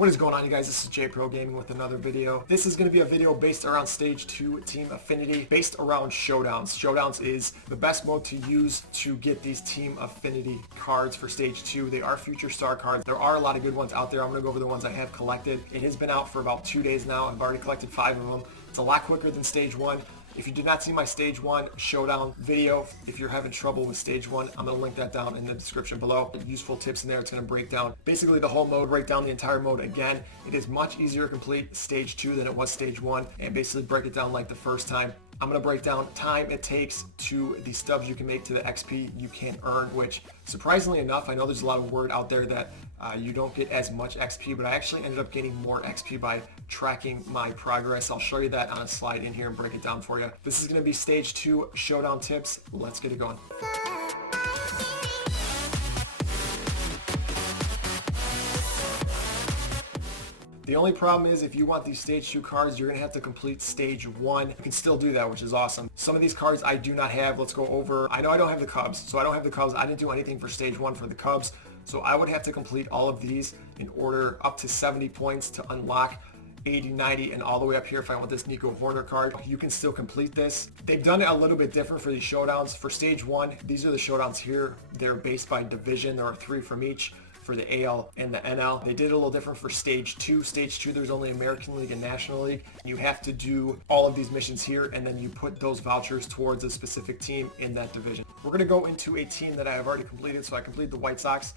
What is going on, you guys? This is J Pro Gaming with another video. This is going to be a video based around Stage 2 Team Affinity, based around Showdowns. Showdowns is the best mode to use to get these Team Affinity cards for Stage 2. They are future star cards. There are a lot of good ones out there. I'm going to go over the ones I have collected. It has been out for about 2 days now. I've already collected 5 of them. It's a lot quicker than Stage 1. If you did not see my Stage 1 Showdown video, if you're having trouble with Stage 1, I'm going to link that down in the description below. Useful tips in there. It's going to break down basically the whole mode, break down the entire mode again. It is much easier to complete Stage 2 than it was Stage 1, and basically break it down like the first time. I'm going to break down time it takes to the stubs you can make to the XP you can earn, which surprisingly enough, I know there's a lot of word out there that you don't get as much XP, but I actually ended up getting more XP by tracking my progress. I'll show you that on a slide in here and break it down for you. This is going to be Stage 2 Showdown tips. Let's get it going. The only problem is if you want these Stage 2 cards, you're going to have to complete Stage 1. You can still do that, which is awesome. Some of these cards I do not have. Let's go over. I know I don't have the Cubs, so I don't have the Cubs. I didn't do anything for Stage 1 for the Cubs, so I would have to complete all of these in order up to 70 points to unlock 80, 90, and all the way up here if I want this Nico Horner card. You can still complete this. They've done it a little bit different for these Showdowns. For Stage 1, these are the Showdowns here. They're based by division. There are 3 from each. For the AL and the NL. They did it a little different for Stage 2. Stage 2, there's only American League and National League. You have to do all of these missions here, and then you put those vouchers towards a specific team in that division. We're going to go into a team that I have already completed. So I completed the White Sox.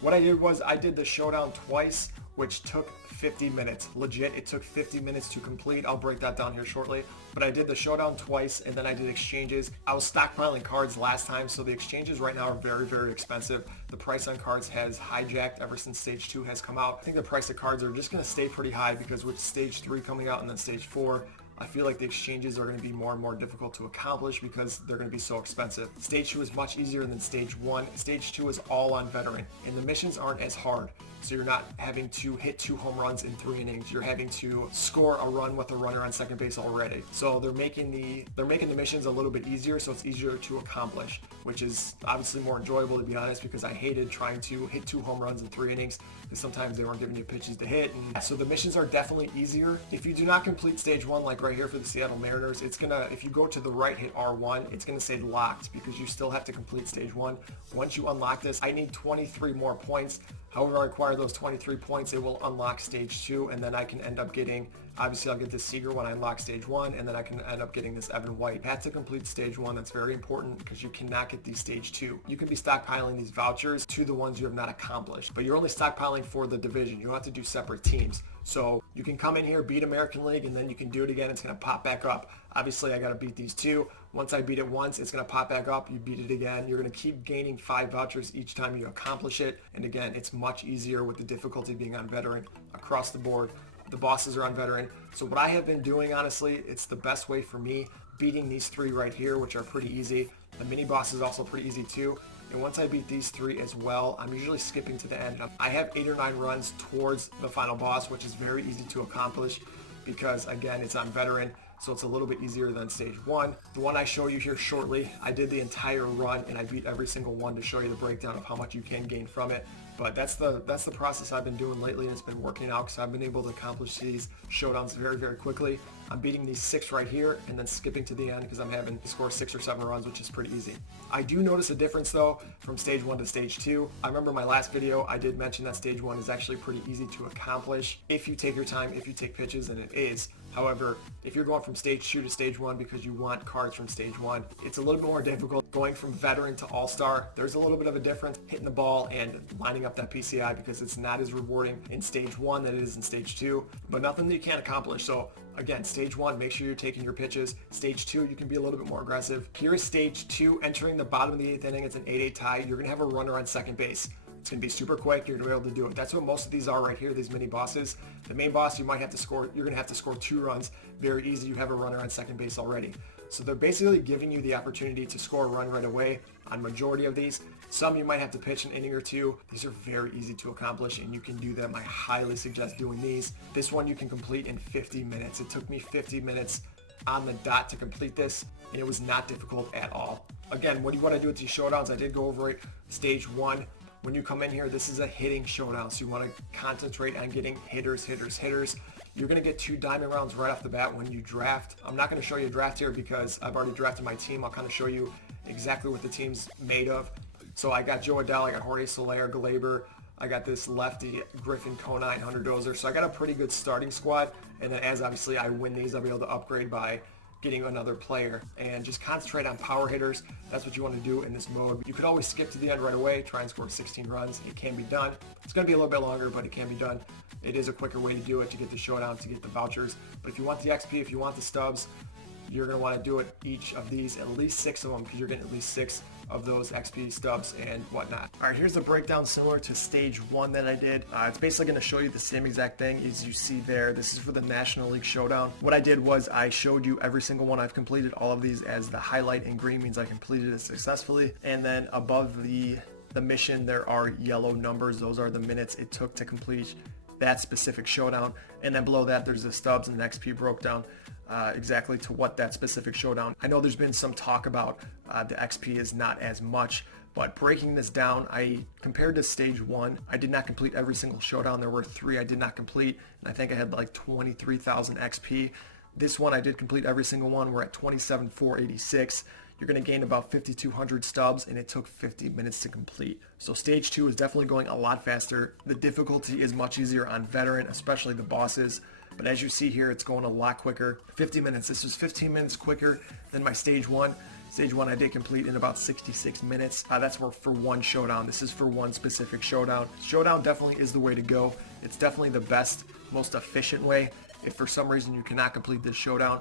What I did was I did the Showdown twice, which took 50 minutes. Legit, it took 50 minutes to complete. I'll break that down here shortly. But I did the Showdown twice, and then I did exchanges. I was stockpiling cards last time, so the exchanges right now are very, very expensive. The price on cards has hijacked ever since Stage 2 has come out. I think the price of cards are just going to stay pretty high because with Stage 3 coming out and then Stage 4, I feel like the exchanges are going to be more and more difficult to accomplish because they're going to be so expensive. Stage 2 is much easier than Stage 1. Stage 2 is all on veteran, and the missions aren't as hard. So you're not having to hit 2 home runs in 3 innings. You're having to score a run with a runner on second base already. So they're making the missions a little bit easier, so it's easier to accomplish, which is obviously more enjoyable, to be honest, because I hated trying to hit 2 home runs in 3 innings because sometimes they weren't giving you pitches to hit. And so the missions are definitely easier. If you do not complete Stage 1, like right here for the Seattle Mariners, it's gonna, if you go to the right, hit R1, it's gonna say locked because you still have to complete Stage 1. Once you unlock this, I need 23 more points. However, I acquire those 23 points, it will unlock Stage 2, and then I can end up getting, obviously I'll get this Seager when I unlock Stage 1, and then I can end up getting this Evan White. You have to complete Stage 1, that's very important because you cannot get these Stage 2. You can be stockpiling these vouchers to the ones you have not accomplished, but you're only stockpiling for the division. You don't have to do separate teams. So you can come in here, beat American League, and then you can do it again. It's going to pop back up. Obviously, I got to beat these 2. Once I beat it once, it's going to pop back up. You beat it again. You're going to keep gaining 5 vouchers each time you accomplish it. And again, it's much easier with the difficulty being on veteran across the board. The bosses are on veteran. So what I have been doing, honestly, it's the best way for me, beating these 3 right here, which are pretty easy. The mini boss is also pretty easy too. And once I beat these 3 as well, I'm usually skipping to the end. I have 8 or 9 runs towards the final boss, which is very easy to accomplish because, again, it's on veteran, so it's a little bit easier than Stage 1. The one I show you here shortly, I did the entire run and I beat every single one to show you the breakdown of how much you can gain from it. But that's the process I've been doing lately, and it's been working out because I've been able to accomplish these Showdowns very, very quickly. I'm beating these 6 right here and then skipping to the end because I'm having to score 6 or 7 runs, which is pretty easy. I do notice a difference though from Stage 1 to Stage 2. I remember my last video, I did mention that Stage 1 is actually pretty easy to accomplish if you take your time, if you take pitches, and it is. However, if you're going from Stage 2 to Stage 1 because you want cards from Stage 1, it's a little bit more difficult. Going from veteran to all-star, there's a little bit of a difference hitting the ball and lining up that PCI because it's not as rewarding in Stage 1 than it is in Stage 2, but nothing that you can't accomplish. So again, Stage 1, make sure you're taking your pitches. Stage 2, you can be a little bit more aggressive. Here is Stage 2, entering the bottom of the 8th inning. It's an 8-8 tie. You're going to have a runner on second base. It's going to be super quick. You're going to be able to do it. That's what most of these are right here, these mini bosses. The main boss, you might have to score, you're going to have to score 2 runs. Very easy. You have a runner on second base already. So they're basically giving you the opportunity to score a run right away on majority of these. Some you might have to pitch an inning or 2. These are very easy to accomplish and you can do them. I highly suggest doing these. This one you can complete in 50 minutes. It took me 50 minutes on the dot to complete this, and it was not difficult at all. Again, what do you want to do with these Showdowns? I did go over it. Stage 1, When you come in here, this is a hitting showdown, so you want to concentrate on getting hitters. You're going to get 2 diamond rounds right off the bat when you draft. I'm not going to show you a draft here because I've already drafted my team. I'll kind of show you exactly what the team's made of. So I got Joe Adele, I got Jorge Soler, Glaber, I got this lefty Griffin Conine, Hunter Dozier. So I got a pretty good starting squad. And then as obviously I win these, I'll be able to upgrade by getting another player and just concentrate on power hitters. That's what you want to do in this mode. You could always skip to the end right away, try and score 16 runs. It can be done. It's going to be a little bit longer, but it can be done. It is a quicker way to do it, to get the showdown, to get the vouchers. But if you want the XP, if you want the stubs, you're going to want to do it each of these, at least 6 of them, because you're getting at least 6 of those XP stubs and whatnot. All right, here's the breakdown similar to stage 1 that I did. It's basically going to show you the same exact thing as you see there. This is for the National League Showdown. What I did was I showed you every single one. I've completed all of these, as the highlight in green means I completed it successfully. And then above the mission, there are yellow numbers. Those are the minutes it took to complete that specific showdown. And then below that, there's the stubs and the XP broke down exactly to what that specific showdown. I know there's been some talk about the XP is not as much, but breaking this down, I compared to stage 1, I did not complete every single showdown. There were 3 I did not complete, and I think I had like 23,000 XP. This one I did complete every single one. We're at 27,486. You're going to gain about 5,200 stubs, and it took 50 minutes to complete. So stage 2 is definitely going a lot faster. The difficulty is much easier on veteran, especially the bosses. But as you see here, it's going a lot quicker. 50 minutes. This was 15 minutes quicker than my stage 1. Stage 1 I did complete in about 66 minutes. That's for one showdown. This is for one specific showdown. Showdown definitely is the way to go. It's definitely the best, most efficient way. If for some reason you cannot complete this showdown,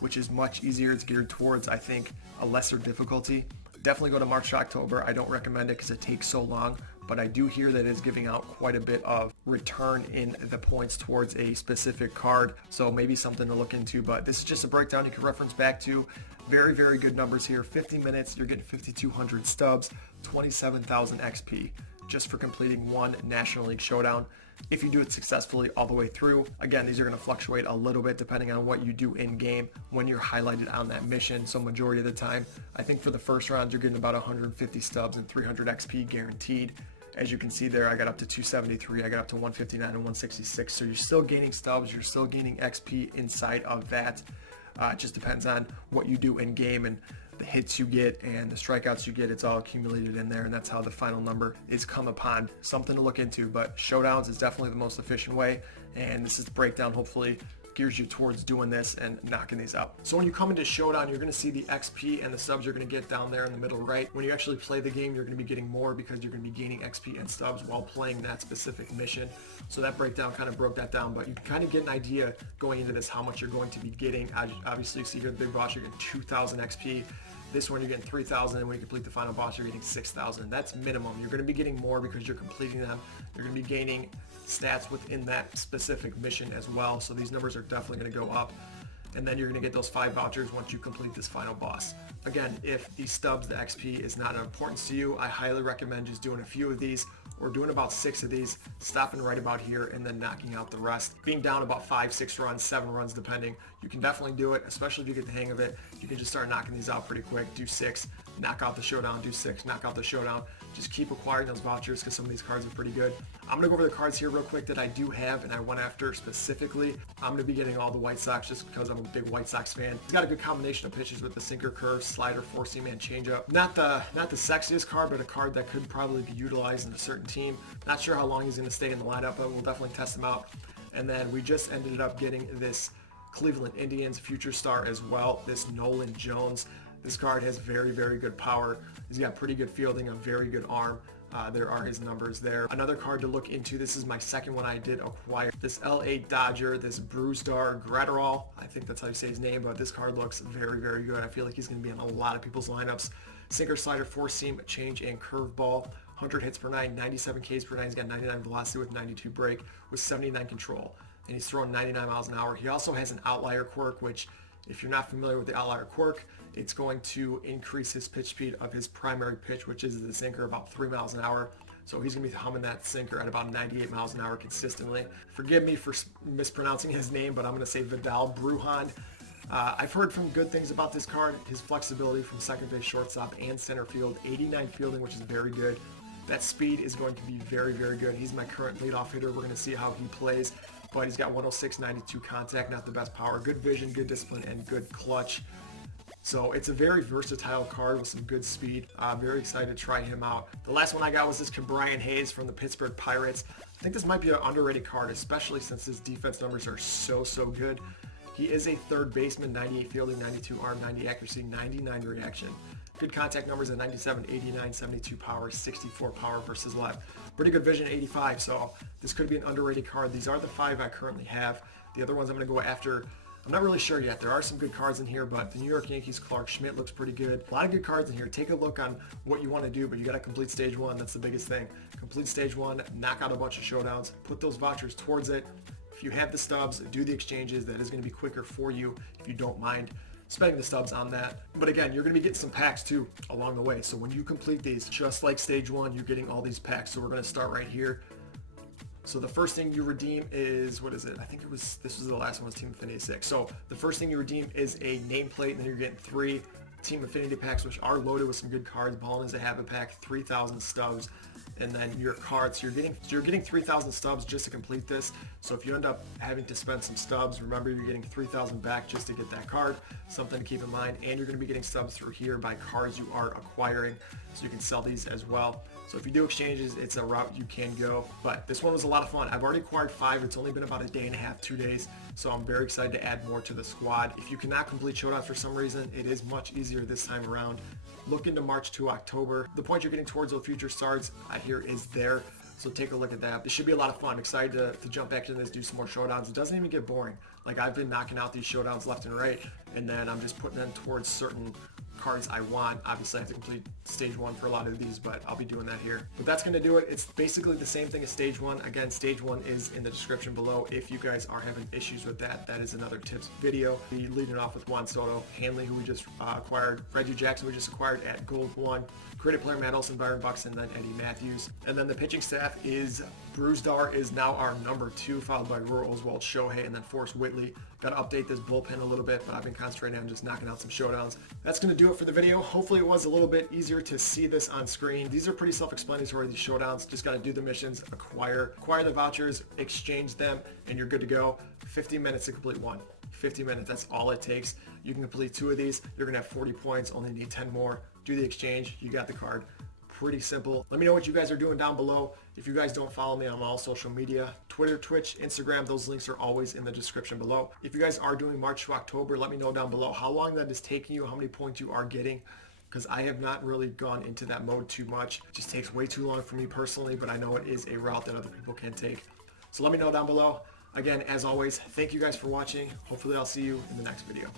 which is much easier, it's geared towards, I think, a lesser difficulty. Definitely go to March to October. I don't recommend it because it takes so long, but I do hear that it's giving out quite a bit of return in the points towards a specific card. So maybe something to look into, but this is just a breakdown you can reference back to. Very, very good numbers here. 50 minutes, you're getting 5,200 stubs, 27,000 XP just for completing one National League Showdown. If you do it successfully all the way through, again, these are going to fluctuate a little bit depending on what you do in game when you're highlighted on that mission. So majority of the time, I think for the first round, you're getting about 150 stubs and 300 XP guaranteed. As you can see there, I got up to 273, I got up to 159 and 166. So you're still gaining stubs, you're still gaining XP inside of that. It just depends on what you do in game and the hits you get and the strikeouts you get. It's all accumulated in there, and that's how the final number is come upon. Something to look into, but showdowns is definitely the most efficient way, and this is the breakdown. Hopefully gears you towards doing this and knocking these out. So when you come into Showdown, you're going to see the XP and the subs you're going to get down there in the middle right. When you actually play the game, you're going to be getting more because you're going to be gaining XP and stubs while playing that specific mission. So that breakdown kind of broke that down, but you can kind of get an idea going into this how much you're going to be getting. Obviously, you see here the big boss, you're getting 2,000 XP. This one, you're getting 3,000, and when you complete the final boss, you're getting 6,000. That's minimum. You're going to be getting more because you're completing them. You're going to be gaining stats within that specific mission as well. So these numbers are definitely going to go up. And then you're going to get those 5 vouchers once you complete this final boss. Again, if the stubs, the XP is not of importance to you, I highly recommend just doing a few of these or doing about 6 of these, stopping right about here and then knocking out the rest. Being down about 5, 6 runs, 7 runs depending, you can definitely do it, especially if you get the hang of it. You can just start knocking these out pretty quick. Do 6, knock out the showdown, do 6, knock out the showdown. Just keep acquiring those vouchers because some of these cards are pretty good. I'm going to go over the cards here real quick that I do have and I went after specifically. I'm going to be getting all the White Sox just because I'm a big White Sox fan. He's got a good combination of pitches with the sinker, curve, slider, four-seam, and changeup. Not the sexiest card, but a card that could probably be utilized in a certain team. Not sure how long he's going to stay in the lineup, but we'll definitely test him out. And then we just ended up getting this Cleveland Indians future star as well, this Nolan Jones. This card has very, very good power. He's got pretty good fielding, a very good arm. There are his numbers there. Another card to look into, this is my second one I did acquire. This LA Dodger, this Brewstar Gratterall. I think that's how you say his name, but this card looks very, very good. I feel like he's going to be in a lot of people's lineups. Sinker, slider, four-seam, change, and curveball. 100 hits per nine, 97 Ks per nine. He's got 99 velocity with 92 break with 79 control. And he's throwing 99 miles an hour. He also has an outlier quirk, which if you're not familiar with the outlier quirk, it's going to increase his pitch speed of his primary pitch, which is the sinker, about 3 miles an hour. So he's going to be humming that sinker at about 98 miles an hour consistently. Forgive me for mispronouncing his name, but I'm going to say Vidal Brujan. I've heard from good things about this card. His flexibility from second base, shortstop, and center field. 89 fielding, which is very good. That speed is going to be very, very good. He's my current leadoff hitter. We're going to see how he plays, but he's got 106, 92 contact, not the best power. Good vision, good discipline, and good clutch. So it's a very versatile card with some good speed. I'm very excited to try him out. The last one I got was this Brian Hayes from the Pittsburgh Pirates. I think this might be an underrated card, especially since his defense numbers are so good. He is a third baseman, 98 fielding, 92 arm, 90 accuracy, 99 reaction. Good contact numbers at 97, 89, 72 power, 64 power versus left. Pretty good vision, 85, so this could be an underrated card. These are the 5 I currently have. The other ones I'm going to go after, I'm not really sure yet. There are some good cards in here, but the New York Yankees, Clark Schmidt looks pretty good. A lot of good cards in here. Take a look on what you want to do, but you got to complete stage 1. That's the biggest thing. Complete stage 1, knock out a bunch of showdowns, put those vouchers towards it. If you have the stubs, do the exchanges. That is going to be quicker for you if you don't mind spending the stubs on that. But again, you're going to be getting some packs too along the way. So when you complete these, just like stage 1, you're getting all these packs. So we're going to start right here. So the first thing you redeem is, what is it? I think this was the last one, was Team Affinity 6. So the first thing you redeem is a nameplate, and then you're getting 3 Team Affinity packs, which are loaded with some good cards. Ballin is a habit pack, 3,000 stubs, and then your cards. So you're getting 3,000 stubs just to complete this. So if you end up having to spend some stubs, remember you're getting 3,000 back just to get that card. Something to keep in mind. And you're going to be getting stubs through here by cards you are acquiring, so you can sell these as well. So if you do exchanges, it's a route you can go. But this one was a lot of fun. I've already acquired 5. It's only been about a day and a half, 2 days. So I'm very excited to add more to the squad. If you cannot complete Showdown for some reason, it is much easier this time around. Look into March to October. The point you're getting towards those future starts here is there. So take a look at that. This should be a lot of fun. Excited to jump back into this, do some more showdowns. It doesn't even get boring. Like, I've been knocking out these showdowns left and right, and then I'm just putting them towards certain cards I want. Obviously, I have to complete stage 1 for a lot of these, but I'll be doing that here. But that's going to do it. It's basically the same thing as stage 1. Again, stage 1 is in the description below. If you guys are having issues with that, that is another tips video. We leading off with Juan Soto, Hanley, who we just acquired, Reggie Jackson, we just acquired at Gold 1, creative player Matt Olson, Byron Buxton, then Eddie Matthews. And then the pitching staff is Bruce Dar is now our number 2, followed by Roy Oswald, Shohei, and then Forrest Whitley. Got to update this bullpen a little bit, but I've been concentrating on just knocking out some showdowns. That's going to do it for the video. Hopefully it was a little bit easier to see this on screen. These are pretty self-explanatory, these showdowns. Just got to do the missions, acquire the vouchers, exchange them, and you're good to go. 50 minutes to complete one. 50 minutes, that's all it takes. You can complete 2 of these. You're going to have 40 points, only need 10 more. Do the exchange, you got the card. Pretty simple. Let me know what you guys are doing down below. If you guys don't follow me on all social media, Twitter, Twitch, Instagram, those links are always in the description below. If you guys are doing March to October, let me know down below how long that is taking you, how many points you are getting, because I have not really gone into that mode too much. It just takes way too long for me personally, but I know it is a route that other people can take. So let me know down below. Again, as always, thank you guys for watching. Hopefully I'll see you in the next video.